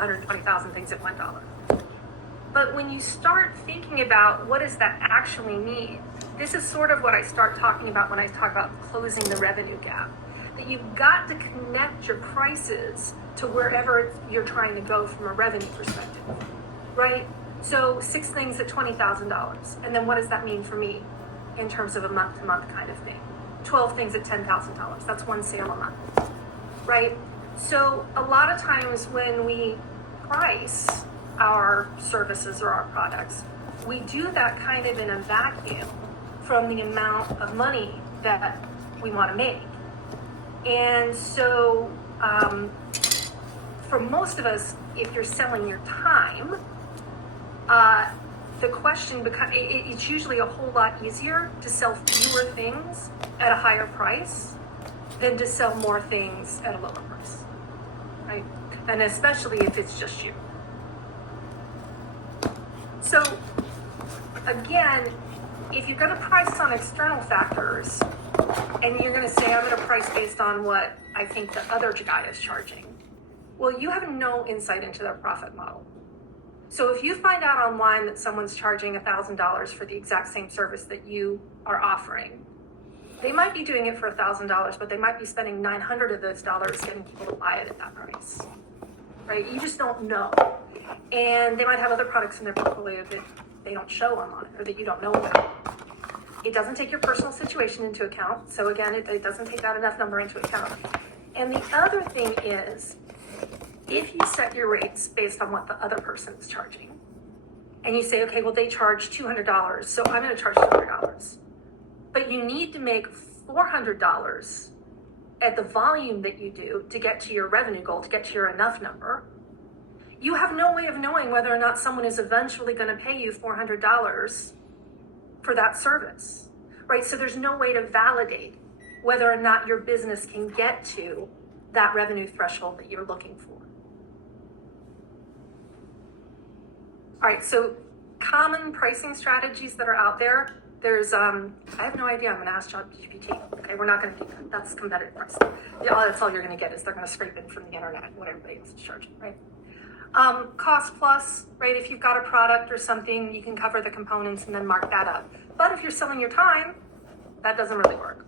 120,000 things at $1. But when you start thinking about what does that actually mean, this is sort of what I start talking about when I talk about closing the revenue gap. That you've got to connect your prices to wherever you're trying to go from a revenue perspective, right? So 6 things at $20,000. And then what does that mean for me in terms of a month-to-month kind of thing? 12 things at $10,000. That's 1 sale a month, right? So a lot of times when we price our services or our products, we do that kind of in a vacuum from the amount of money that we want to make. And so for most of us, if you're selling your time, the question becomes, it's usually a whole lot easier to sell fewer things at a higher price than to sell more things at a lower price, right? And especially if it's just you. So again, if you're going to price on external factors and you're going to say, I'm going to price based on what I think the other guy is charging, well, you have no insight into their profit model. So if you find out online that someone's charging $1,000 for the exact same service that you are offering, they might be doing it for $1,000, but they might be spending 900 of those dollars getting people to buy it at that price, right? You just don't know. And they might have other products in their portfolio that they don't show online or that you don't know about. It doesn't take your personal situation into account. So again, it doesn't take that enough number into account. And the other thing is, if you set your rates based on what the other person is charging, and you say, okay, well, they charge $200, so I'm going to charge $200. But you need to make $400 at the volume that you do to get to your revenue goal, to get to your enough number. You have no way of knowing whether or not someone is eventually going to pay you $400 for that service, right? So there's no way to validate whether or not your business can get to that revenue threshold that you're looking for. All right, so common pricing strategies that are out there. There's, I have no idea. I'm going to ask ChatGPT. Okay, we're not going to do that. That's competitive pricing. Yeah, that's all you're going to get is they're going to scrape in from the internet what everybody else is charging, right? Cost plus, right? If you've got a product or something, you can cover the components and then mark that up. But if you're selling your time, that doesn't really work.